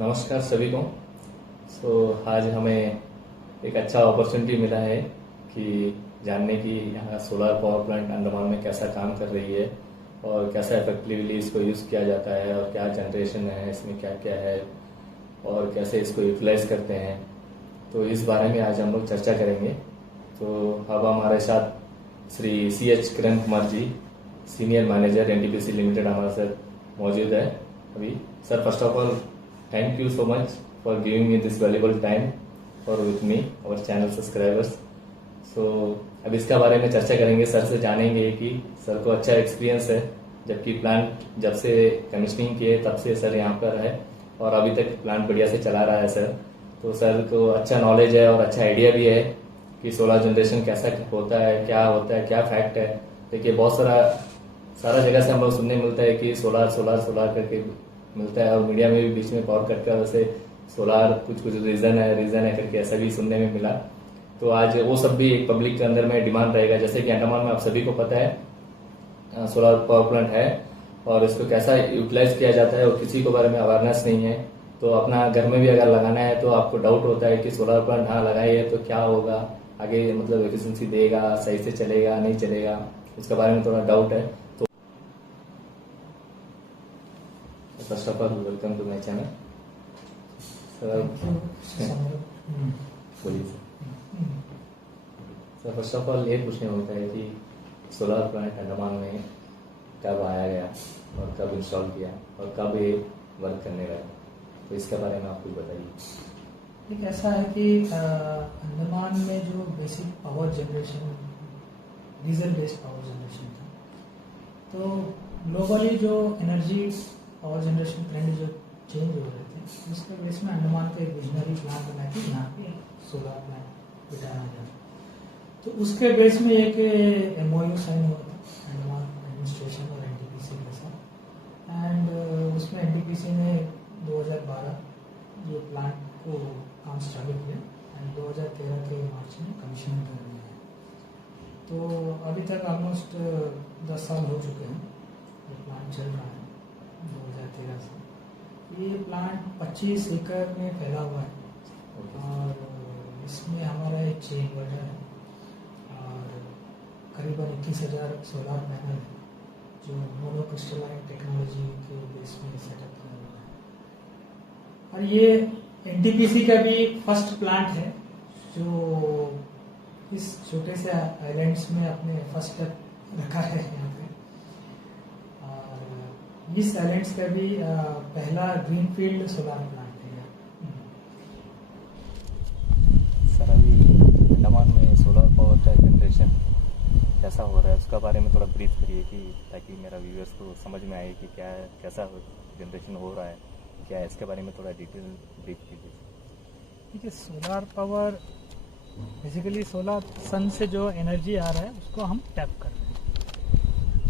नमस्कार सभी को। आज हमें एक अच्छा अपॉर्चुनिटी मिला है कि जानने की यहाँ सोलर पावर प्लांट अंडमान में कैसा काम कर रही है और कैसा इफेक्टिवली इसको यूज़ किया जाता है और क्या जनरेशन है, इसमें क्या क्या है और कैसे इसको यूटिलाइज करते हैं। तो इस बारे में आज हम लोग चर्चा करेंगे। तो अब हमारे साथ Shri CH Kiran Kumar ji, senior manager NTPC limited हमारे साथ मौजूद है अभी। Sir, first of all thank you so much for giving me this valuable time for with me और चैनल सब्सक्राइबर्स। अब इसका बारे में चर्चा करेंगे। सर से जानेंगे कि सर को अच्छा एक्सपीरियंस है, जबकि प्लांट जब से कमीशनिंग किए तब से सर यहाँ पर है और अभी तक प्लांट बढ़िया से चला रहा है सर। तो सर को अच्छा नॉलेज है और अच्छा आइडिया भी है कि सोलर जनरेशन कैसा होता है, क्या फैक्ट है। देखिए, बहुत सारा जगह से हम लोग सुनने मिलता है कि सोलार करके मिलता है और मीडिया में भी बीच में पावर कट का वैसे सोलार कुछ रीजन है करके ऐसा भी सुनने में मिला। तो आज वो सब भी एक पब्लिक के अंदर में डिमांड रहेगा। जैसे कि अंडमान में आप सभी को पता है सोलर पावर प्लांट है और इसको कैसा यूटिलाइज किया जाता है और किसी को बारे में अवेयरनेस नहीं है। तो अपना घर में भी अगर लगाना है तो आपको डाउट होता है कि सोलर प्लांट हाँ लगाइए तो क्या होगा आगे, मतलब एफिशिएंसी देगा, सही से चलेगा नहीं चलेगा, उसके बारे में थोड़ा डाउट है। तो first of all welcome to my channel sir. बोलिए सर। फर्स्ट ऑफ ऑल ये पूछने होता है कि सोलर प्लांट अंडमान में कब आया गया और कब इंस्टॉल किया और कब ये वर्क करने लगा, तो इसके बारे में आप कुछ बताइए। एक ऐसा है कि अंडमान में जो basic power generation diesel based power generation था, तो ग्लोबली जो एनर्जी पावर जनरेशन ट्रेंड जो चेंज हो रहे थे, उसके बेस में अंडमान का एक विजनरी प्लान बनाया कि यहाँ पे सोलर प्लांट बिठाया जाए। तो उसके बेस में एक MOU साइन हुआ था अंडमान एडमिनिस्ट्रेशन और NTPC के साथ। एंड उसमें NTPC ने 2012 ये प्लांट को काम चालू किया एंड 2013 के मार्च में कमीशनिंग कर दिया है। तो अभी तक ऑलमोस्ट 10 साल हो चुके हैं ये प्लांट चल रहा है 2013 से। ये प्लांट 25 एकड़ में फैला हुआ है और इसमें हमारा एक 6 इन्वर्टर है और करीबन 21,000 सोलर पैनल है जो मोनोक्रिस्टलाइन टेक्नोलॉजी के बेस में सेटअप किया हुआ है। और ये NTPC का भी फर्स्ट प्लांट है जो इस छोटे से आइलैंड्स में अपने फर्स्ट स्टेप रखा है यहाँ पे। और इस आइलैंड्स का भी पहला ग्रीनफील्ड सोलर प्लांट है। सर, अभी अंडमान में सोलर पावर का जनरेशन कैसा हो रहा है उसका बारे में थोड़ा ब्रीफ करिए कि ताकि मेरा व्यूअर्स को समझ में आए कि कैसा जनरेशन हो रहा है, क्या है इसके बारे में थोड़ा डिटेल ब्रीफ कीजिए। देखिए, सोलर पावर बेसिकली सोलर सन से जो एनर्जी आ रहा है उसको हम टैप कर रहे हैं।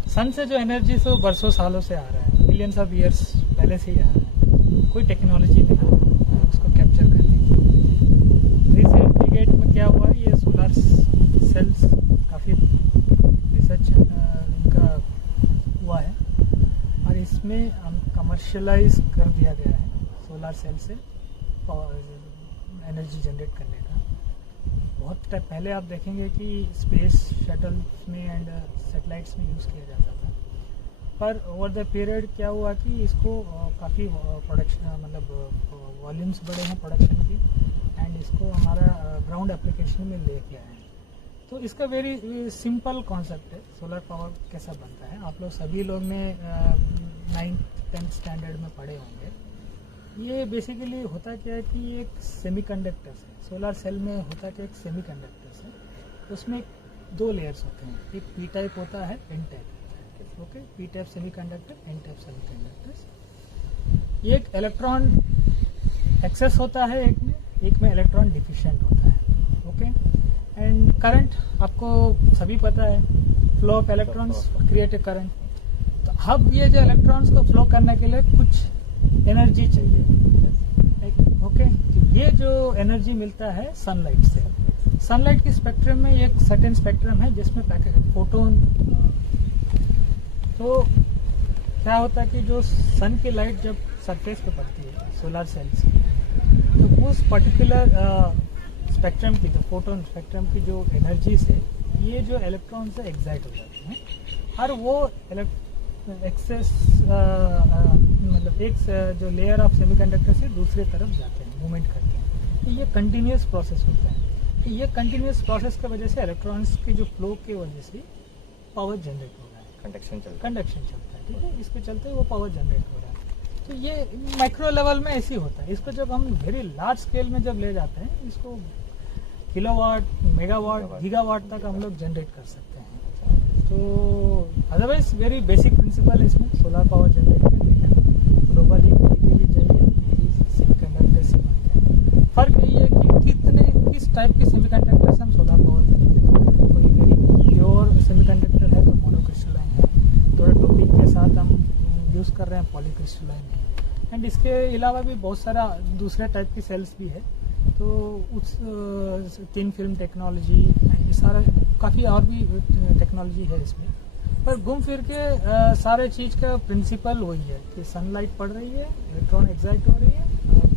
सन से जो एनर्जी सो बरसों सालों से आ रहा है, मिलियंस ऑफ ईयर्स पहले से ही आ रहा है, कोई टेक्नोलॉजी नहीं है उसको कैप्चर करने की। रिसेंट डिकेड में क्या हुआ, ये सोलर सेल्स काफ़ी रिसर्च इनका हुआ है और इसमें हम कमर्शलाइज कर दिया गया है सोलर सेल से एनर्जी जनरेट करने का। बहुत टाइम पहले आप देखेंगे कि स्पेस शटल्स में एंड सैटेलाइट्स में यूज़ किया जाता था, पर ओवर द पीरियड क्या हुआ कि इसको काफ़ी प्रोडक्शन, मतलब वॉल्यूम्स बड़े हैं प्रोडक्शन की, एंड इसको हमारा ग्राउंड एप्लीकेशन में ले के आए हैं। तो इसका वेरी सिंपल कॉन्सेप्ट है सोलर पावर कैसा बनता है। आप लोग सभी लोग ने 9th-10th स्टैंडर्ड में पढ़े होंगे। ये बेसिकली होता क्या है कि एक सेमीकंडक्टर्स है, सोलर सेल में होता क्या एक सेमीकंडक्टर्स है, उसमें 2 लेयर्स होते हैं, एक P टाइप होता है, N type. Okay, P type semiconductor, N type semiconductors. एक इलेक्ट्रॉन एक्सेस होता है एक में इलेक्ट्रॉन डिफिशिएंट होता है। ओके, एंड करंट आपको सभी पता है, flow of electrons create a current. तो अब ये जो इलेक्ट्रॉन्स को फ्लो करने के लिए कुछ एनर्जी चाहिए। ओके, ये जो एनर्जी मिलता है सनलाइट से। सनलाइट की स्पेक्ट्रम में एक सर्टेन स्पेक्ट्रम है जिसमें फोटोन। तो क्या होता है कि जो सन की लाइट जब सरफेस पे पड़ती है सोलर सेल्स की, तो उस पर्टिकुलर स्पेक्ट्रम की, तो फोटोन स्पेक्ट्रम की जो एनर्जी से ये जो इलेक्ट्रॉन से एक्साइट हो जाते हैं, और वो एक्सेस मतलब एक जो लेयर ऑफ सेमीकंडक्टर से दूसरे तरफ जाते हैं, मूवमेंट करते हैं। तो ये कंटिन्यूस प्रोसेस होता है। तो ये कंटिन्यूस प्रोसेस की वजह से इलेक्ट्रॉन्स की जो फ्लो की वजह से पावर जनरेट हो रहा है, कंडक्शन चलता है, ठीक है, इसके चलते वो पावर जनरेट हो रहा है। तो ये माइक्रो लेवल में ऐसे ही होता है। इसको जब हम वेरी लार्ज स्केल में जब ले जाते हैं, इसको किलोवाट, मेगावाट, गीगावाट तक हम लोग जनरेट कर सकते हैं। तो अदरवाइज वेरी बेसिक प्रिंसिपल है इसमें सोलर पावर जनरेट करने का। ग्लोबली कहीं भी चाहिए सेमीकंडक्टर से बनते हैं। फर्क यही है कि किस टाइप के सेमीकंडक्टर से हम सोलर पावर जनरेट कर रहे हैं। कोई वेरी प्योर सेमीकंडक्टर है तो मोनोक्रिस्टलाइन है, थोड़ा डोपिंग के साथ हम यूज़ कर रहे हैं पॉलीक्रिस्टलाइन है, एंड इसके अलावा भी बहुत सारा दूसरे टाइप की सेल्स भी है। तो उस थिन फिल्म टेक्नोलॉजी, ये सारा काफ़ी और भी टेक्नोलॉजी है इसमें, पर घूम फिर के सारे चीज़ का प्रिंसिपल वही है कि सनलाइट पड़ रही है, इलेक्ट्रॉन एक्साइट हो रही है,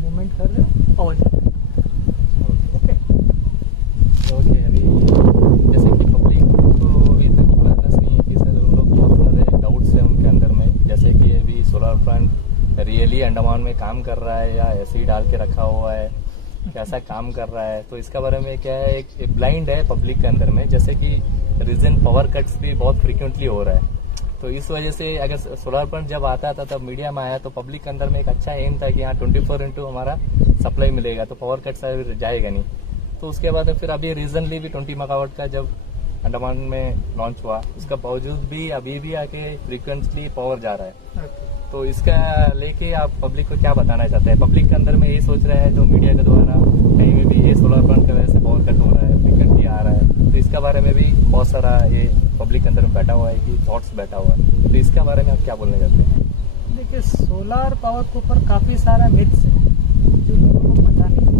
मूवमेंट कर रहे हैं, पावर जनरेट। ओके, अभी जैसे कि पब्लिक को अभी तक अवेयरनेस नहीं है कि सर उन लोग बहुत सारे डाउट्स हैं उनके अंदर में, जैसे कि अभी सोलर प्लांट रियली अंडमान में काम कर रहा है या ऐसे ही डाल के रखा हुआ है, कैसा काम कर रहा है। तो इसका बारे में क्या है, एक ब्लाइंड है पब्लिक के अंदर में, जैसे कि रीजन पावर कट्स भी बहुत फ्रीक्वेंटली हो रहा है। तो इस वजह से अगर सोलर प्लांट जब आता था तब मीडिया में आया तो पब्लिक के अंदर में एक अच्छा एम था कि यहाँ 24/2 हमारा सप्लाई मिलेगा, तो पावर कट जाएगा नहीं। तो उसके बाद फिर अभी रीजनली भी 20 मेगावाट का जब अंडमान में लॉन्च हुआ, उसका बावजूद भी अभी भी आके फ्रीक्वेंटली पावर जा रहा है। तो इसका लेके आप पब्लिक को क्या बताना चाहते हैं? पब्लिक के अंदर में ये सोच रहा है जो मीडिया के द्वारा कहीं में भी ये सोलर प्लांट की वजह से पावर कट हो रहा है, फ्रीक्वेंटली आ रहा है, तो इसका बारे में भी बहुत सारा ये पब्लिक के अंदर में बैठा हुआ है कि थॉट्स बैठा हुआ है, तो इसके बारे में आप क्या बोलने चाहते हैं? देखिए, सोलर पावर के ऊपर काफ़ी सारा मिथ्स है जो लोगों को पता नहीं है।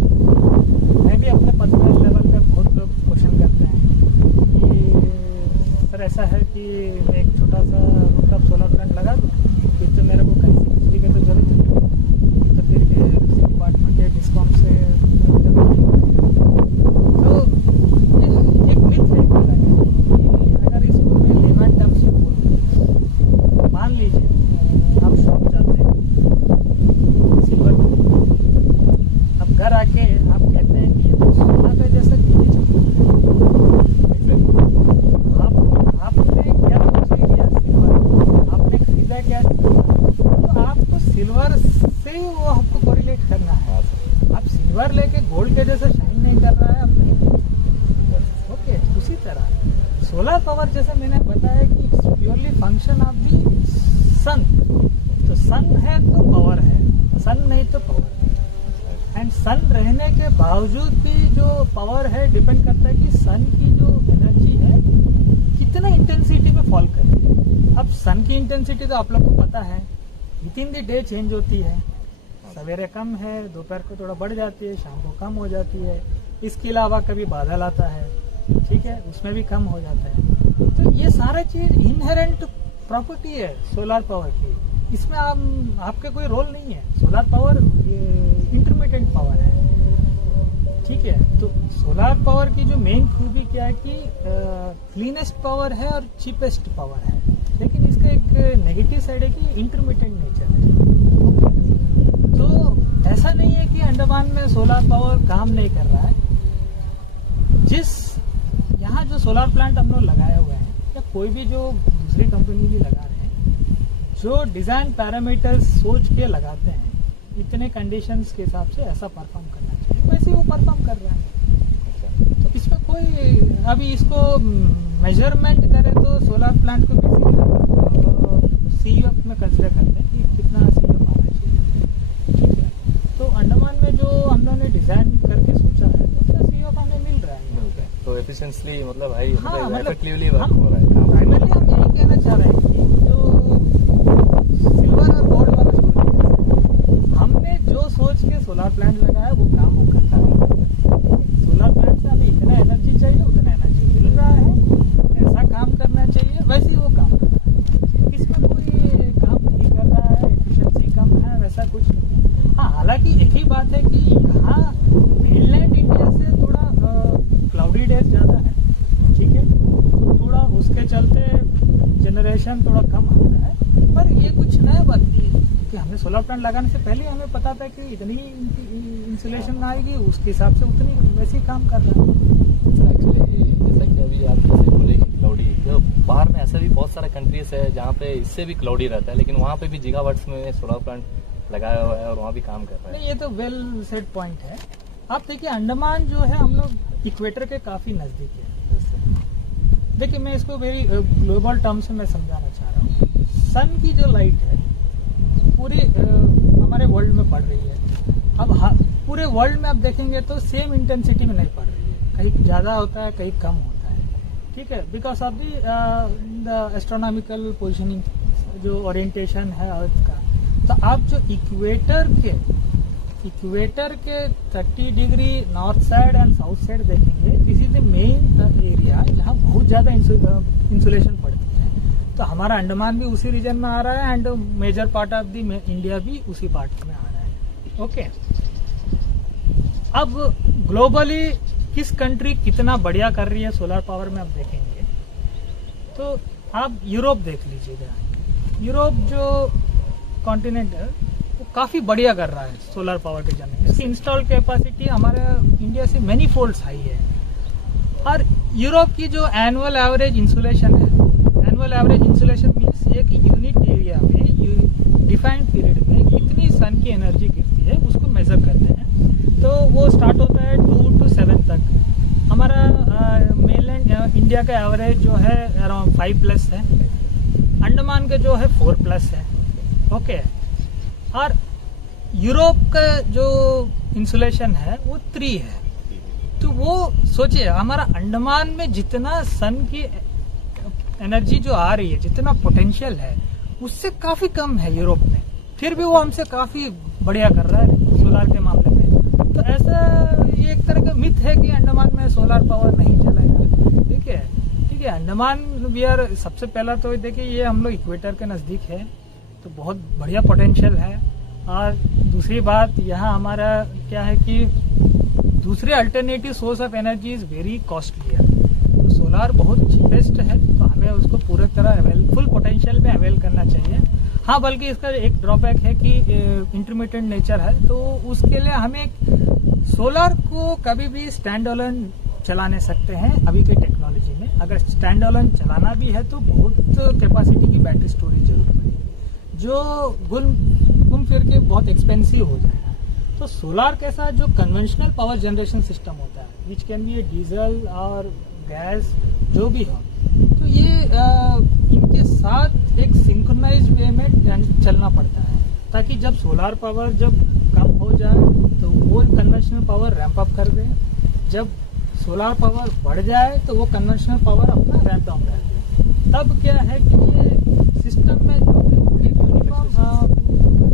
मैं भी अपने पर्सनल लेवल पे बहुत लोग क्वेश्चन करते हैं कि सर ऐसा है कि मैं एक छोटा सा रूफटॉप सोलर प्लांट लगा दूँ, फिर तो मेरे को कहीं से बिजली की तो जरूरत नहीं, तो फिर किसी डिपार्टमेंट या डिस्कॉम से जरूरत नहीं पड़ेगी। तो ये एक मिथ है कि अगर इसको मैं लेमन टर्म से बोलूँ, मान लीजिए आप शॉप जाते हैं सिल्वर, अब घर आके आप कहते हैं कि ये तो सोना का जैसा क्यों आपने क्या सोच लिया सिल्वर, आपने खरीदा क्या, तो आपको सिल्वर से वो आपको कोरिलेट करना है। आप सिल्वर लेके गोल्ड के जैसा शाइन नहीं कर रहा है आपने। ओके, उसी तरह सोलर पावर जैसे मैंने बताया कि it's purely function of the sun. तो सन है तो पावर है, सन नहीं तो पावर है। एंड सन रहने के बावजूद भी जो पावर है डिपेंड करता है कि सन की जो एनर्जी है कितना इंटेंसिटी में फॉल कर रही है। अब सन की इंटेंसिटी तो आप लोग को पता है, with in the day change होती है। सवेरे कम है, दोपहर को थोड़ा बढ़ जाती है, शाम को कम हो जाती है। इसके अलावा कभी बादल आता है, ठीक है, उसमें भी कम हो जाता है। तो ये सारा चीज इनहेरेंट प्रॉपर्टी है सोलर पावर की, इसमें आपके कोई रोल नहीं है। सोलर पावर इंटरमीडिएट पावर है, ठीक है। तो सोलर पावर की जो मेन खूबी क्या है कि क्लीनेस्ट पावर है और चीपेस्ट पावर है, लेकिन इसका एक नेगेटिव साइड है कि इंटरमीडिएट नेचर है। तो ऐसा नहीं है कि अंडमान में सोलर पावर काम नहीं कर रहा है। जिस यहाँ जो सोलर प्लांट हम लोग लगाया हुआ है या कोई भी जो दूसरी कंपनी भी लगा रहे हैं, जो डिजाइन पैरामीटर्स सोच के लगाते हैं, इतने कंडीशंस के हिसाब से ऐसा परफॉर्म करना चाहिए, वैसे वो परफॉर्म कर रहा है। तो इसमें कोई अभी इसको मेजरमेंट करे तो सोलर प्लांट को बेसिकली सीईएफ में कंसिडर करते हैं कि कितना सीईएफ आना चाहिए, ठीक है। तो अंडमान में जो हम लोगों ने डिजाइन करके सोचा है उतना सीईएफ हमें मिल रहा है। तो एफिशिएंटली मतलब भाई इफेक्टिवली वर्क हो रहा है। प्राइमरली हम यही कहना चाह रहे हैं कि जो सिल्वर और गोल्ड वाला स्टोरी, हमने जो सोच के सोलर प्लांट लगाया वो काम वो करता है। सोलर प्लांट से हमें इतना एनर्जी चाहिए, उतना एनर्जी मिल रहा है, ऐसा काम करना चाहिए, वैसे ही वो काम कर रहा है। इसमें कोई काम नहीं कर रहा है, एफिशिएंसी कम है, वैसा कुछ एक ही बात है कि यहाँ मेनलैंड इंडिया से थोड़ा क्लाउडी डेज ज़्यादा है, ठीक है, तो थोड़ा उसके चलते जनरेशन थोड़ा कम आता है। पर ये कुछ नया बात नहीं है कि हमने सोलर प्लांट लगाने से पहले हमें पता था कि इतनी इंसुलेशन आएगी, उसके हिसाब से उतनी वैसे ही काम कर रहा है। एक्चुअली जैसा कि अभी आप जैसे बोले कि क्लाउडी, जो बाहर में ऐसा भी बहुत सारा कंट्रीज है जहाँ पे इससे भी क्लाउडी रहता है, लेकिन वहाँ पे भी गीगावाट्स में सोलर प्लांट लगाया हुआ है और वहाँ भी काम कर रहा है। नहीं, ये तो वेल सेट पॉइंट है। आप देखिए अंडमान जो है हम लोग इक्वेटर के काफी नजदीक है। देखिए मैं इसको वेरी ग्लोबल टर्म्स में मैं समझाना चाह रहा हूँ। सन की जो लाइट है पूरी हमारे वर्ल्ड में पड़ रही है। अब पूरे वर्ल्ड में आप देखेंगे तो सेम इंटेंसिटी में नहीं पड़ रही है, कहीं ज्यादा होता है कहीं कम होता है, ठीक है, because of the astronomical positioning जो ओरिएंटेशन है अर्थ का। तो आप जो इक्वेटर के 30 degree north side and south side देखेंगे, this is the main area जहाँ बहुत ज्यादा इंसुलेशन पड़ती है। तो हमारा अंडमान भी उसी रीजन में आ रहा है and major part of the India भी उसी पार्ट में आ रहा है। ओके, अब ग्लोबली किस कंट्री कितना बढ़िया कर रही है सोलर पावर में आप देखेंगे तो आप यूरोप देख लीजिएगा। यूरोप जो कॉन्टिनेंट है वो काफी बढ़िया कर रहा है सोलर पावर के जनरेशन। इसकी इंस्टॉल कैपेसिटी हमारे इंडिया से मेनी फोल्ड्स हाई है। और यूरोप की जो एनुअल एवरेज इंसुलेशन है, एनुअल एवरेज इंसुलेशन मीन्स एक यूनिट एरिया में डिफाइंड पीरियड में कितनी सन की एनर्जी गिरती है उसको मेजर करते हैं। तो वो स्टार्ट होता है 2 to 7 तक। हमारा मेनलैंड इंडिया का एवरेज जो है अराउंड 5+ है, अंडमान के जो है 4+ है। ओके, और यूरोप का जो इंसुलेशन है वो 3 है। तो वो सोचिए हमारा अंडमान में जितना सन की एनर्जी जो आ रही है, जितना पोटेंशियल है उससे काफी कम है यूरोप में, फिर भी वो हमसे काफी बढ़िया कर रहा है सोलार के मामले में। तो ऐसा ये एक तरह का मिथ है कि अंडमान में सोलार पावर नहीं चलेगा। ठीक है, ठीक है, अंडमान बिहार सबसे पहला तो देखिए ये हम लोग इक्वेटर के नजदीक है तो बहुत बढ़िया पोटेंशियल है। और दूसरी बात यहाँ हमारा क्या है कि दूसरे alternative source of energy is very costly है। तो सोलार बहुत चीपेस्ट है तो हमें उसको पूरी तरह फुल पोटेंशियल में अवेल करना चाहिए। हाँ, बल्कि इसका एक ड्रॉबैक है कि इंटरमिटेंट नेचर है, तो उसके लिए हमें सोलार को कभी भी स्टैंड अलोन चला नहीं सकते हैं अभी के टेक्नोलॉजी में। अगर स्टैंड अलोन चलाना भी है तो बहुत कैपेसिटी की बैटरी स्टोरेज जरूरत पड़ेगी, जो घूम फिर के बहुत एक्सपेंसिव हो जाएगा। तो सोलार के साथ जो कन्वेंशनल पावर जनरेशन सिस्टम होता है, विच कैन बी डीजल और गैस जो भी हो, तो ये इनके साथ एक सिंक्रोनाइज वे में चलना पड़ता है, ताकि जब सोलार पावर जब कम हो जाए तो वो कन्वेंशनल पावर रैंप अप कर दे, जब सोलार पावर बढ़ जाए तो वो कन्वेंशनल पावर अपना रैंप डाउन कर दे। तब क्या है कि ये सिस्टम में जो यूनिफॉर्म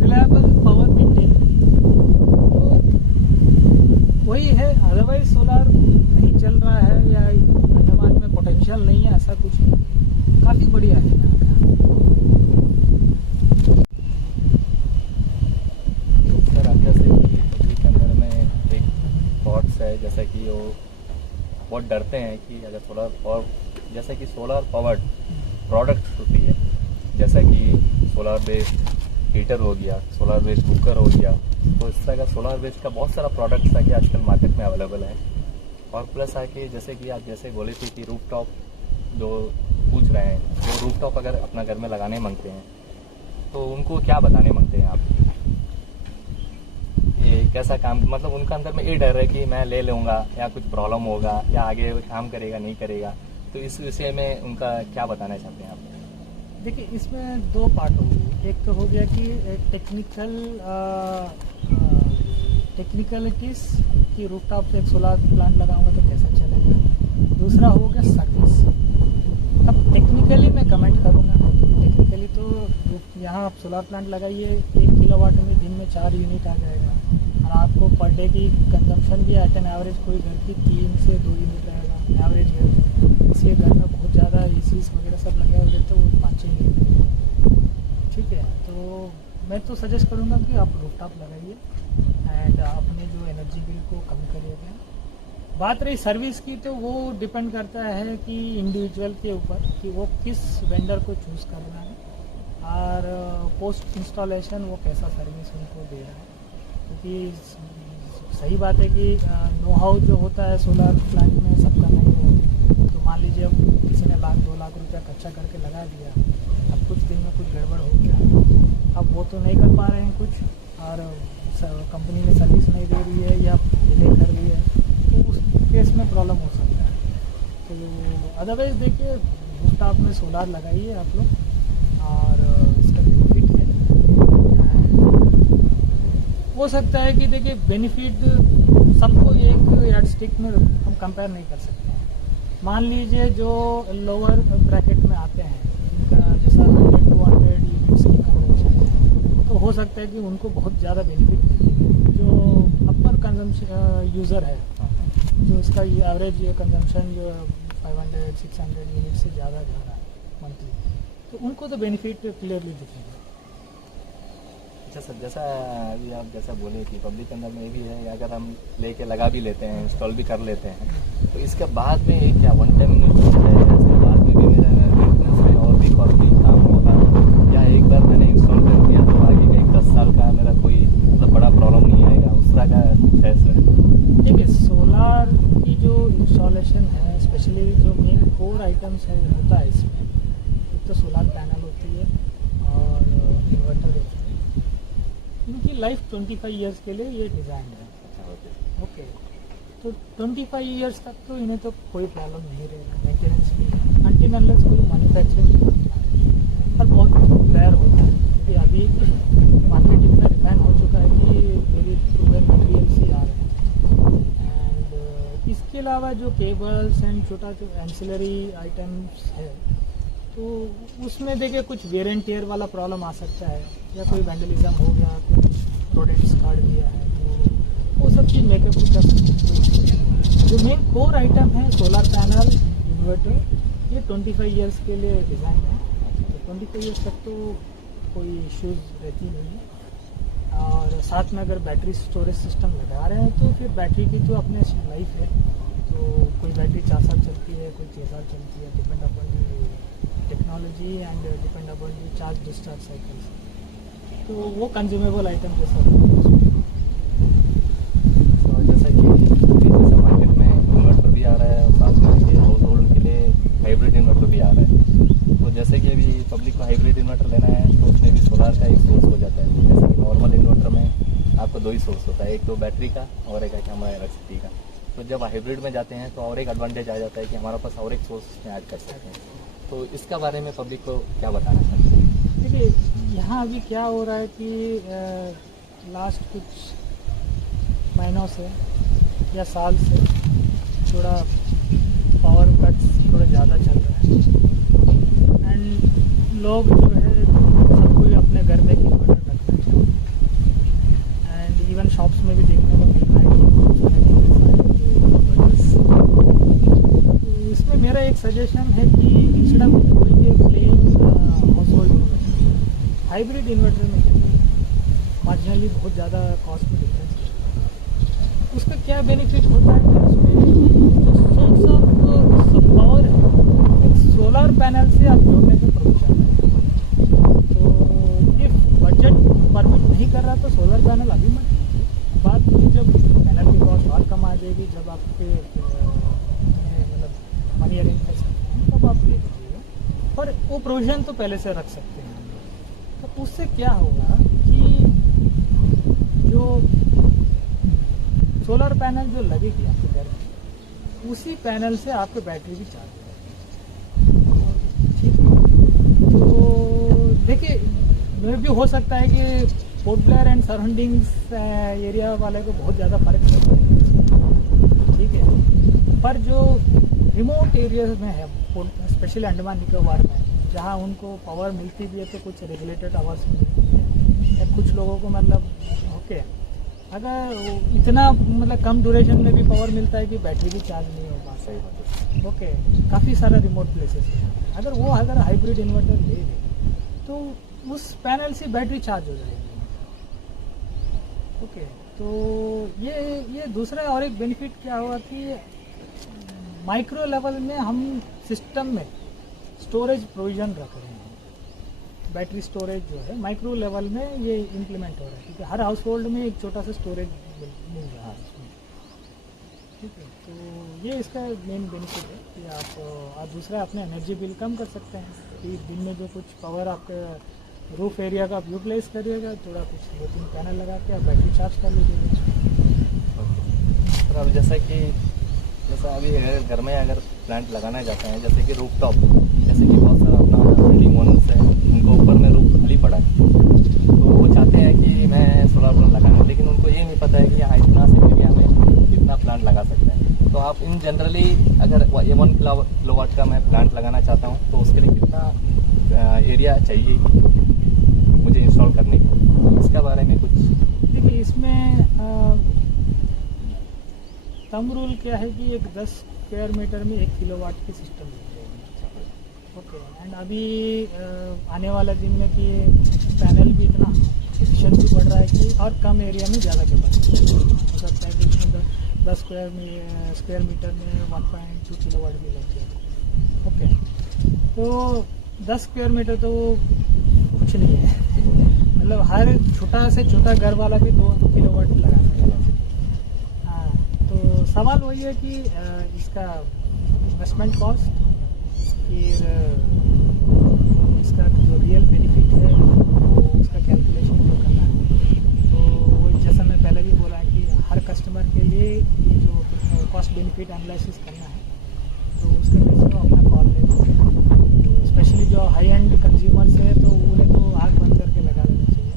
रिलायबल पावर मेंटेन, तो वही है। अदरवाइज सोलार नहीं चल रहा है या अंडमान में पोटेंशियल नहीं है, ऐसा कुछ नहीं, काफी बढ़िया है यहाँ का। सर आप जैसे कि पब्लिक के अंदर में एक थॉट्स है, जैसा कि वो बहुत डरते हैं कि अगर सोलर, और जैसा कि सोलर पावर्ड प्रोडक्ट्स होती है, जैसा कि सोलर बेस्ड हीटर हो गया, सोलर बेस्ड कुकर हो गया, तो इस तरह का सोलर बेस्ड का बहुत सारा प्रोडक्ट्स है कि आजकल मार्केट में अवेलेबल है। और प्लस आके जैसे कि आप जैसे बोले थे कि रूफटॉप जो पूछ रहे हैं, वो रूफटॉप अगर अपना घर में लगाने मांगते हैं तो उनको क्या बताने मांगते हैं आप? ये कैसा काम, मतलब उनका अंदर में ये डर है कि मैं ले लूँगा या कुछ प्रॉब्लम होगा या आगे काम करेगा नहीं करेगा, तो इस विषय में उनका क्या बताना चाहते हैं आप? देखिए इसमें 2 पार्ट होंगे। एक तो हो गया कि टेक्निकलिटीज कि रूफटॉप से एक सोलर प्लांट लगाऊंगा तो कैसा चलेगा। दूसरा हो गया सर्विस। अब टेक्निकली मैं कमेंट करूंगा। टेक्निकली तो यहाँ आप सोलर प्लांट लगाइए, 1 किलोवाट में दिन में 4 यूनिट आ जाएगा और आपको पर डे की कंजम्पशन भी एट एन एवरेज कोई घर की 3 से 2 यूनिट रहेगा एवरेज घर। इसके घर में बहुत ज़्यादा एसीज वगैरह सब लगे हुए तो वो 5-6 यूनिट। ठीक है, तो मैं तो सजेस्ट करूँगा कि आप रूफटॉप लगाइए एंड अपने जो एनर्जी बिल को कम करिएगा। बात रही सर्विस की, तो वो डिपेंड करता है कि इंडिविजुअल के ऊपर कि वो किस वेंडर को चूज़ कर रहा है और पोस्ट इंस्टॉलेशन वो कैसा सर्विस उनको दे रहा है। क्योंकि सही बात है कि नो हाउ जो होता है सोलर प्लांट में सबका नहीं हो। तो मान लीजिए अब किसी ने 1-2 लाख रुपया खर्चा करके लगा दिया, अब कुछ दिन में कुछ गड़बड़ हो गया, अब वो तो नहीं कर पा रहे हैं कुछ, और कंपनी ने सर्विस नहीं दे रही है या डिले कर रही है, तो उस केस में प्रॉब्लम हो सकता है। तो अदरवाइज देखिए रूफटॉप में सोलार लगाइए आप लोग, और इसका बेनिफिट है। हो सकता है कि देखिए बेनिफिट सबको एक यार्ड स्टिक में हम कंपेयर नहीं कर सकते हैं। मान लीजिए जो लोअर ब्रैकेट में आते हैं, जिनका जैसा 100-200 यूनिट्स की कंजम्पशन है, तो हो सकता है कि उनको बहुत ज़्यादा बेनिफिट मिले। जो अपर कंजम्पशन यूज़र है, जो इसका ये एवरेज ये कंजम्पशन जो 500-600 यूनिट से ज़्यादा जा रहा है मंथली, तो उनको तो बेनिफिट क्लियरली दिखेगा। अच्छा सर, जैसा अभी आप जैसा बोले कि पब्लिक के अंदर में भी है, अगर हम लेके लगा भी लेते हैं, इंस्टॉल भी कर लेते हैं, तो इसके बाद में एक क्या वन टाइम इन्वेस्टमेंट है, या इसके बाद में भी मेरा मेंटेनेंस में और भी काम होगा, या एक बार मैंने इंस्टॉल कर दिया तो आगे का 10 साल का मेरा कोई मतलब बड़ा प्रॉब्लम नहीं आएगा, उस तरह का कुछ है सर? देखिए सोलार की जो इंस्टॉलेशन है, स्पेशली जो मेन 4 आइटम्स है होता है इसमें, एक तो सोलार पैनल होती है और इन्वर्टर होती है। इनकी लाइफ 25 ईयर्स के लिए ये डिज़ाइन है। ओके, तो 25 ईयर्स तक तो इन्हें तो कोई प्रॉब्लम नहीं रहेगा मेंटेनेंस की, अनटिल अनलेस कोई मैन्युफैक्चरिंग और बहुत रेयर होता है, क्योंकि अभी मार्केट इतना रिफाइन हो चुका है कि वेरी प्रूवन मटेरियल्स ही आ रहे हैं। एंड इसके अलावा जो केबल्स एंड छोटा जो एंसिलरी आइटम्स है, तो उसमें देखिए कुछ वेयर एंड टेयर वाला प्रॉब्लम आ सकता है, या कोई वैंडलिज्म हो गया, कुछ प्रोडक्ट्स काट दिया है, तो वो सब चीज़ मेकअप कर सकते हैं। जो मेन कोर आइटम है सोलर पैनल इन्वर्टर, ये 25 ईयर्स के लिए डिज़ाइन है। तो 25 ईयर्स तक तो कोई इश्यूज़ रहती नहीं है। और साथ में अगर बैटरी स्टोरेज सिस्टम लगा रहे हैं, तो फिर बैटरी की तो अपने लाइफ है, तो कोई बैटरी 4 साल चलती है, कोई 6 साल चलती है, depend upon technology and depend upon the charge discharge cycles. तो वो कंज्यूमेबल आइटम जैसा होता है। तो जैसा कि जैसा मार्केट में इन्वर्टर भी आ रहा है और साथ में हाउस होल्ड के लिए हाइब्रिड इन्वर्टर भी आ रहा है, तो जैसे कि अभी पब्लिक को हाइब्रिड इन्वर्टर लेना है तो उसमें भी सोलार का एक सोर्स हो जाता है। जैसे कि नॉर्मल इन्वर्टर में आपको 2 ही सोर्स होता है, एक तो बैटरी का और एक है कि हमारा इलेक्ट्रिसिटी का। तो जब हाइब्रिड में जाते हैं तो और एक एडवांटेज आ जाता है कि हमारे पास और एक सोर्स में ऐड कर सकते हैं। तो इसका बारे में पब्लिक को क्या बताना चाहते हैं? देखिए यहाँ अभी क्या हो रहा है कि लास्ट कुछ महीनों से या साल से थोड़ा पावर कट्स थोड़ा ज़्यादा चल रहा है, एंड लोग जो है सब कोई अपने घर में इन्वर्टर रख रहे हैं, एंड इवन शॉप्स में भी देखने को मिल रहा है कि इसमें मेरा एक सजेशन है कि instead of going a plain household inverter, hybrid inverter में जाइए। मार्जिनली बहुत ज़्यादा कॉस्ट में डिफरेंस है। उसका क्या बेनिफिट होता है कि उसमें जो सोर्स ऑफ पावर है एक सोलर पैनल से आप जोड़ने का प्रोविजन है। तो इफ बजट परमिट नहीं कर रहा तो सोलर पैनल अभी मत लीजिए, बाद में जब पैनल की कॉस्ट और कम आ जाएगी, जब आपके मतलब मनी अरेंज कर सकते हैं, तब आप ले लीजिएगा, पर वो प्रोविजन तो पहले से रख सकते हैं। तो उससे क्या होगा कि जो सोलर पैनल जो लगेगी आपके घर में, उसी पैनल से आपके बैटरी भी चार्ज होगी। ठीक है, तो देखिए में भी हो सकता है कि port Blair and surroundings area वाले को बहुत ज़्यादा फर्क नहीं पड़ेगा, ठीक है, पर जो रिमोट एरियाज में है, स्पेशली अंडमान निकोबार में, जहाँ उनको पावर मिलती भी है तो कुछ रेगुलेटेड आवर्स में मिलती है, या कुछ लोगों को मतलब ओके अगर इतना मतलब कम ड्यूरेशन में भी पावर मिलता है कि बैटरी भी चार्ज नहीं हो पाता। सही बात है। ओके, काफ़ी सारा रिमोट प्लेसेस है, अगर हाइब्रिड इन्वर्टर ले ले तो उस पैनल से बैटरी चार्ज हो जाएगी। ओके, तो ये दूसरा और एक बेनिफिट क्या हुआ कि माइक्रो लेवल में हम सिस्टम में स्टोरेज प्रोविजन रख रहे हैं। बैटरी स्टोरेज जो है माइक्रो लेवल में ये इम्प्लीमेंट हो रहा है, क्योंकि हर हाउस होल्ड में एक छोटा सा स्टोरेज मिल रहा है इसमें। ठीक है, तो ये इसका मेन बेनिफिट है कि आप दूसरा अपने एनर्जी बिल कम कर सकते हैं कि दिन में जो कुछ पावर आपके रूफ एरिया का आप यूटिलाइज करिएगा, थोड़ा कुछ 2-3 पैनल लगा के आप बैटरी चार्ज कर लीजिएगा। सर अब जैसा अभी घर में अगर प्लांट लगाना चाहते हैं, जैसे कि रूफ टॉप, जैसे कि बहुत सारा अपना बिल्डिंग ओनर्स है, उनको ऊपर में रूफ खाली पड़ा है, तो वो चाहते हैं कि मैं सोलर प्लांट लगाना, लेकिन उनको ये नहीं पता है कि यहाँ इतना से एरिया में कितना प्लांट लगा सकते हैं। तो आप इन जनरली अगर 1 किलोवाट का मैं प्लांट लगाना चाहता हूँ, तो उसके लिए कितना एरिया चाहिए मुझे इंस्टॉल करने की, इसके बारे में कुछ? देखिए, इसमें थंब रूल क्या है कि एक 10 स्क्वायर मीटर में 1 किलोवाट की सिस्टम लग जाएगी। ओके, एंड अभी आने वाले दिन में कि पैनल भी इतना एफिशिएंसी बढ़ रहा है कि और कम एरिया में ज़्यादा कैपेसिटी हो सकता है कि इसमें 10 स्क्वायर मीटर में 1.2 किलोवाट भी लग जाए। ओके, तो 10 स्क्वायर मीटर तो कुछ नहीं है, मतलब हर छोटा से छोटा घर वाला भी 2 किलोवाट लगा सकता है। हाँ, तो सवाल वही है कि इसका इन्वेस्टमेंट कॉस्ट, फिर इसका जो रियल बेनिफिट है वो उसका कैलकुलेशन जो करना है। तो वो जैसा मैं पहले भी बोला है कि हर कस्टमर के लिए ये जो कॉस्ट बेनिफिट एनालिसिस करना है, तो उसके बेस में अपना कॉल लेंगे। तो स्पेशली जो हाई एंड कंज्यूमर्स है, तो उन्हें तो आँख बंद करके लगा देना चाहिए,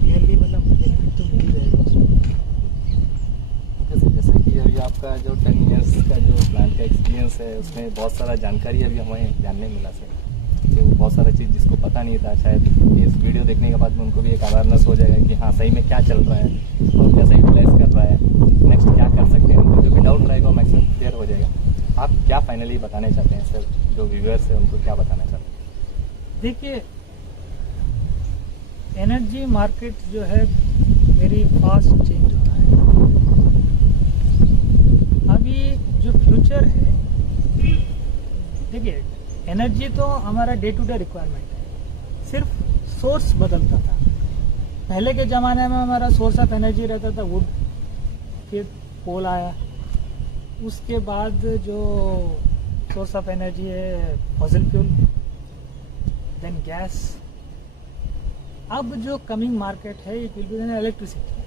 क्लियरली मतलब बेनिफिट तो मिल जाएगा उसमें। जैसे कि अभी आपका जो 10 ईयर्स का जो प्लांट का एक्सपीरियंस है, उसमें बहुत सारा जानकारी अभी हमें जानने मिला सर। तो बहुत सारा चीज़ जिसको पता नहीं था, शायद इस वीडियो देखने के बाद में उनको भी एक अवेयरनेस हो जाएगा कि हाँ सही में क्या चल रहा है और कैसे यूटिलाइज कर रहा है, नेक्स्ट क्या कर सकते हैं, उनको जो भी डाउट रहेगा वो मैक्सिमम क्लियर हो जाएगा। आप क्या फाइनली बताना चाहते हैं सर, जो व्यूअर्स है उनको क्या बताना चाहते हैं? देखिए, एनर्जी मार्केट जो है वेरी फास्ट चेंज हो रहा है। अभी जो फ्यूचर है, देखिए एनर्जी तो हमारा डे टू डे रिक्वायरमेंट है, सिर्फ सोर्स बदलता था। पहले के ज़माने में हमारा सोर्स ऑफ एनर्जी रहता था वुड, फिर कोल आया, उसके बाद जो सोर्स ऑफ एनर्जी है फॉसिल फ्यूल, देन गैस। अब जो कमिंग मार्केट है इट विल बी इलेक्ट्रिसिटी।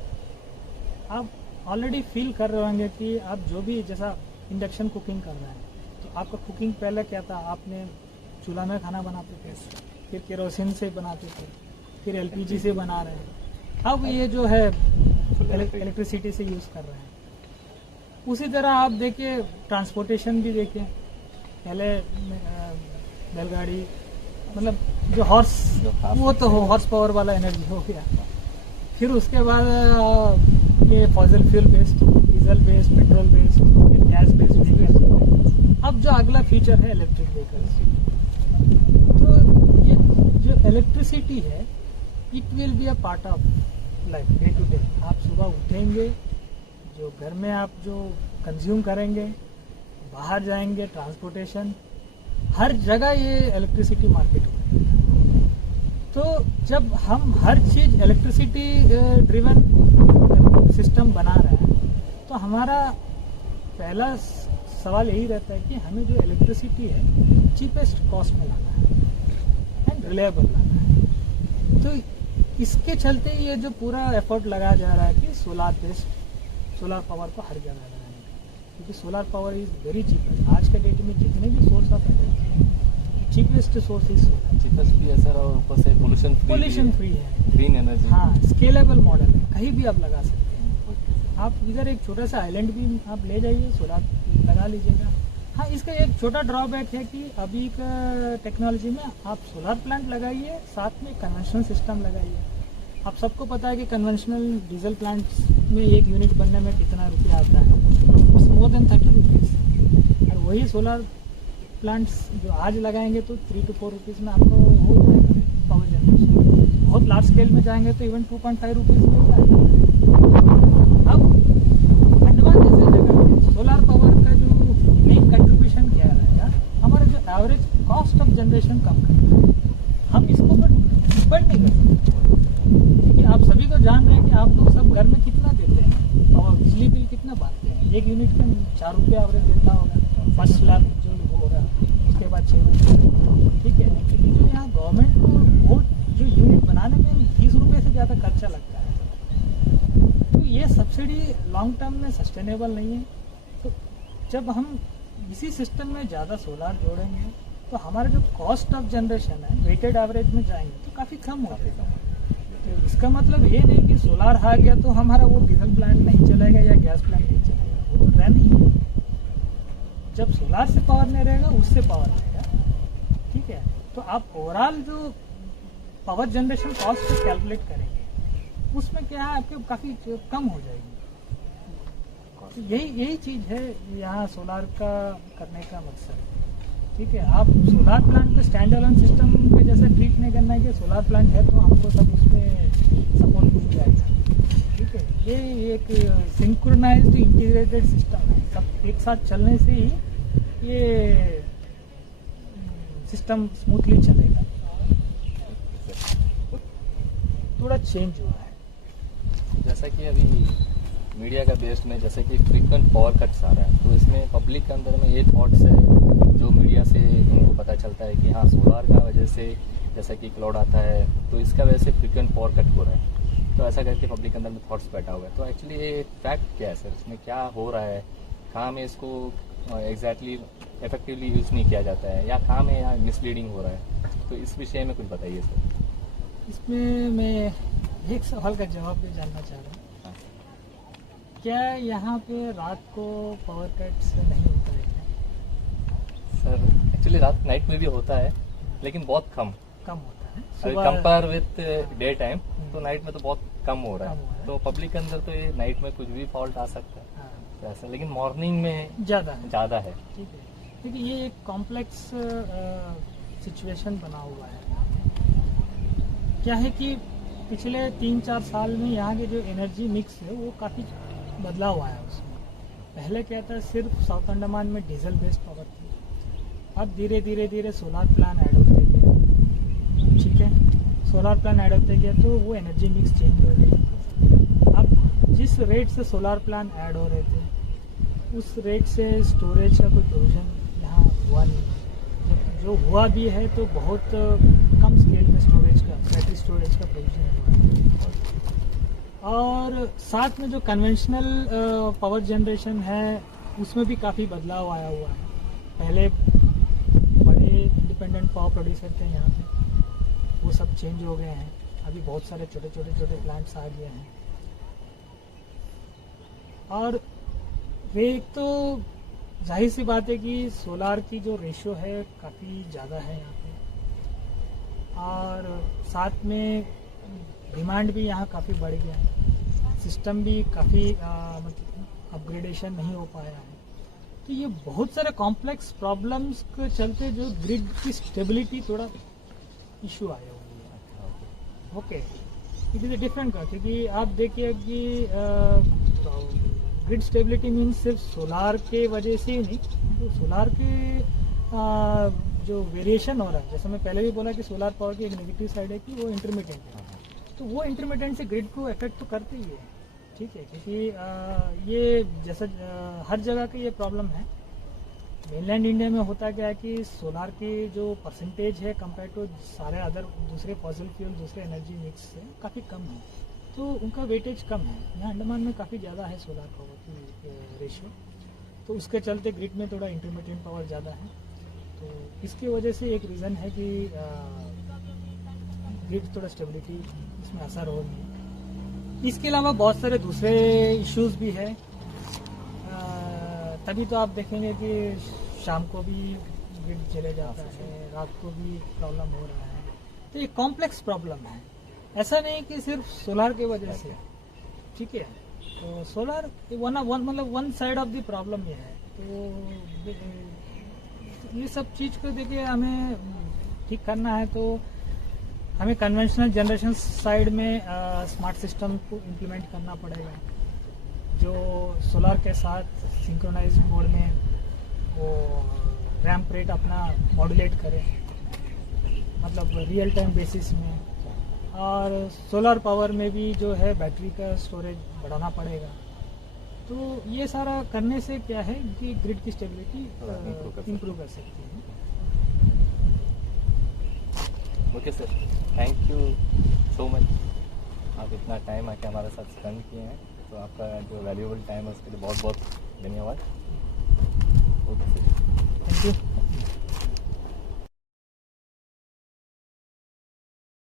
आप ऑलरेडी फील कर रहे होंगे कि आप जो भी जैसा इंडक्शन कुकिंग कर रहे हैं, तो आपका कुकिंग पहले क्या था, आपने चूल्हा में खाना बनाते थे, फिर केरोसिन से बनाते थे, फिर एलपीजी से बना रहे हैं, अब ये जो है इलेक्ट्रिसिटी से यूज़ कर रहे हैं। उसी तरह आप देखिए ट्रांसपोर्टेशन भी देखिए, पहले बैलगाड़ी, मतलब जो हॉर्स, वो तो हॉर्स पावर वाला एनर्जी हो गया। फिर उसके बाद ये fossil fuel based, diesel based, petrol based, फिर गैस बेस्ड व्हीकल। अब जो अगला फीचर है इलेक्ट्रिक व्हीकल्स। तो ये जो इलेक्ट्रिसिटी है it will be a part of life, day to day. आप सुबह उठेंगे, जो घर में आप जो कंज्यूम करेंगे, बाहर जाएंगे, ट्रांसपोर्टेशन, हर जगह ये इलेक्ट्रिसिटी मार्केट हो रही है। तो जब हम हर चीज़ इलेक्ट्रिसिटी ड्रिवन सिस्टम बना रहे हैं, तो हमारा पहला सवाल यही रहता है कि हमें जो इलेक्ट्रिसिटी है चीपेस्ट कॉस्ट में लाना है एंड रिलायबल लाना है। तो इसके चलते ये जो पूरा एफर्ट लगाया जा रहा है कि सोलार पावर को हर जगह लगाने का, क्योंकि solar power is very cheapest. आज के डेट में जितने भी source of energy, cheapest source is solar. Cheapest भी है सर, और ऊपर से पोल्यूशन फ्री है, ग्रीन एनर्जी। हाँ, स्केलेबल मॉडल है, कहीं भी आप लगा सकते हैं। आप इधर एक छोटा सा आइलैंड भी आप ले जाइए, सोलार लगा लीजिएगा। हाँ, इसका एक छोटा ड्रॉबैक है कि अभी का टेक्नोलॉजी में आप सोलार प्लांट लगाइए, साथ में कन्वेंशनल सिस्टम लगाइए। आप सबको पता है कि कन्वेंशनल डीजल प्लांट्स में 1 यूनिट बनने में कितना रुपया आता है, इट्स मोर देन 30 रुपीज़। और वही सोलार प्लांट्स जो आज लगाएंगे तो 3 to 4 रुपीज़ में आपको हो जाएगा पावर जनरेशन, बहुत लार्ज स्केल में जाएंगे तो इवन 2.5 रुपीज़ में भी आ जाता है। अब अंडमान जैसे जगह पे सोलार पावर का जो मेन कंट्रीब्यूशन क्या रहेगा, हमारा जो एवरेज कॉस्ट ऑफ जनरेशन कम करना है। हम इसको पर डिपेंड नहीं कर सकते, क्योंकि आप सभी को जान रहे हैं कि आप लोग सब घर में कितना देते हैं और बिजली बिल कितना बांटते हैं। एक यूनिट का 4 रुपये एवरेज देता होगा, फर्स्ट स्लैब जो होगा, उसके बाद 6 रुपये, ठीक है। लेकिन जो यहाँ गवर्नमेंट को वो जो यूनिट बनाने में 30 रुपये से ज़्यादा खर्चा लगता है, तो ये सब्सिडी लॉन्ग टर्म में सस्टेनेबल नहीं है। तो जब हम इसी सिस्टम में ज़्यादा सोलार जोड़ेंगे तो हमारा जो कॉस्ट ऑफ जनरेशन है वेटेड एवरेज में जाएंगे तो काफ़ी कम हो जाएगा। तो इसका मतलब ये नहीं कि सोलार आ गया तो हमारा वो डीजल प्लांट नहीं चलेगा या गैस प्लांट नहीं चलेगा, वो तो रहना ही है। जब सोलार से पावर नहीं रहेगा उससे पावर आएगा, ठीक है। तो आप ओवरऑल जो पावर जनरेशन कॉस्ट को कैलकुलेट करेंगे उसमें क्या है, आपके काफ़ी कम हो जाएगी। तो यही चीज़ है यहाँ सोलार का करने का मकसद, ठीक है। आप सोलार प्लांट को स्टैंड अलोन सिस्टम के जैसे ट्रीट नहीं करना है कि सोलार प्लांट है तो हमको सब उसमें सपोर्ट मिल जाएगा, ठीक है। ये एक सिंक्रोनाइज्ड इंटीग्रेटेड सिस्टम है, सब एक साथ चलने से ही ये सिस्टम स्मूथली चलेगा। थोड़ा चेंज हुआ है, जैसा कि अभी मीडिया का बेस्ड में जैसे कि फ्रीक्वेंट पावर कट्स आ रहा है, तो इसमें पब्लिक के अंदर में ये थॉट्स है जो मीडिया से उनको पता चलता है कि हाँ सोलार का वजह से जैसा कि क्लाउड आता है तो इसका वजह से फ्रीक्वेंट पावर कट हो रहा है, तो ऐसा करके पब्लिक के अंदर में थॉट्स बैठा हुआ है। तो एक्चुअली ये फैक्ट क्या है सर, इसमें क्या हो रहा है, कहाँ में इसको एग्जैक्टली इफेक्टिवली यूज़ नहीं किया जाता है, या कहाँ में यहाँ मिसलीडिंग हो रहा है, तो इस विषय में कुछ बताइए सर। इसमें मैं एक सवाल का जवाब भी जानना चाह रहा हूँ। क्या यहाँ पे रात को पावर कट्स नहीं होता है क्या? सर एक्चुअली रात नाइट में भी होता है लेकिन बहुत कम होता है, कंपेयर विथ डे टाइम, तो नाइट में तो बहुत कम हो रहा है। तो पब्लिक के अंदर तो ये नाइट में कुछ भी फॉल्ट आ सकता है, तो ऐसा, लेकिन मॉर्निंग में ज़्यादा है, ठीक है। देखिए ये एक कॉम्प्लेक्स सिचुएशन बना हुआ है। क्या है कि पिछले 3-4 साल में यहाँ के जो एनर्जी मिक्स है वो काफ़ी बदलाव हुआ है। उसमें पहले क्या था, सिर्फ साउथ अंडमान में डीजल बेस्ड पावर थी, अब धीरे धीरे सोलार प्लांट ऐड होते गए, ठीक है। सोलार प्लांट ऐड होते गए तो वो एनर्जी मिक्स चेंज हो गई। अब जिस रेट से सोलार प्लांट ऐड हो रहे थे उस रेट से स्टोरेज का कोई प्रोविजन यहाँ हुआ नहीं, जो हुआ भी है तो बहुत कम स्केल में स्टोरेज का, बैटरी स्टोरेज का प्रोविजन हुआ है। और साथ में जो कन्वेंशनल पावर जनरेशन है उसमें भी काफ़ी बदलाव आया हुआ है। पहले बड़े इंडिपेंडेंट पावर प्रोड्यूसर थे यहाँ पे, वो सब चेंज हो गए हैं, अभी बहुत सारे छोटे छोटे प्लांट्स आ गए हैं। और वे एक तो जाहिर सी बात है कि सोलार की जो रेशियो है काफ़ी ज़्यादा है यहाँ पे, और साथ में डिमांड भी यहाँ काफ़ी बढ़ गया है, सिस्टम भी काफ़ी मतलब अपग्रेडेशन नहीं हो पाया है। तो ये बहुत सारे कॉम्प्लेक्स प्रॉब्लम्स के चलते जो ग्रिड की स्टेबिलिटी थोड़ा इशू आया हुआ है। Okay, it is a different का, क्योंकि आप देखिए कि ग्रिड स्टेबिलिटी मीन्स सिर्फ सोलार के वजह से ही नहीं, तो सोलार के जो वेरिएशन हो रहा है, जैसे मैं पहले भी बोला कि सोलार पावर की एक नेगेटिव साइड है कि वो इंटरमिटेंट है, तो वो इंटरमिटेंट से ग्रिड को इफेक्ट तो करते ही है, ठीक है। क्योंकि ये जैसा हर जगह का ये प्रॉब्लम है। मेनलैंड इंडिया में होता क्या है कि सोलार की जो परसेंटेज है कंपेयर टू सारे अदर दूसरे फॉसिल फ्यूल, दूसरे एनर्जी मिक्स से काफ़ी कम है, तो उनका वेटेज कम है। यहाँ अंडमान में काफ़ी ज़्यादा है सोलार पावर की रेशियो, तो उसके चलते ग्रिड में थोड़ा इंटरमिटेंट पावर ज़्यादा है, तो इसकी वजह से एक रीज़न है कि ग्रिड थोड़ा स्टेबिलिटी इसमें असर हो रही है। इसके अलावा बहुत सारे दूसरे इश्यूज भी है, तभी तो आप देखेंगे कि शाम को भी ग्रिड चले जाता है, रात को भी प्रॉब्लम हो रहा है, तो ये कॉम्प्लेक्स प्रॉब्लम है, ऐसा नहीं कि सिर्फ सोलार की वजह से, ठीक है। तो solar one side of the problem ये है, तो ये सब चीज़ को देखिए हमें ठीक करना है, तो हमें कन्वेंशनल जनरेशन साइड में स्मार्ट सिस्टम को इम्प्लीमेंट करना पड़ेगा, जो सोलर के साथ सिंक्रोनाइज्ड मोड में वो रैम्प रेट अपना मॉड्यूलेट करे, मतलब रियल टाइम बेसिस में। और सोलर पावर में भी जो है बैटरी का स्टोरेज बढ़ाना पड़ेगा। तो ये सारा करने से क्या है कि ग्रिड की स्टेबिलिटी इम्प्रूव कर सकती है। Okay sir, thank you so much. आप इतना टाइम आके हमारे साथ स्पेंड किए हैं, तो आपका जो वैल्यूएबल टाइम है उसके लिए बहुत बहुत धन्यवाद। Okay sir, thank you.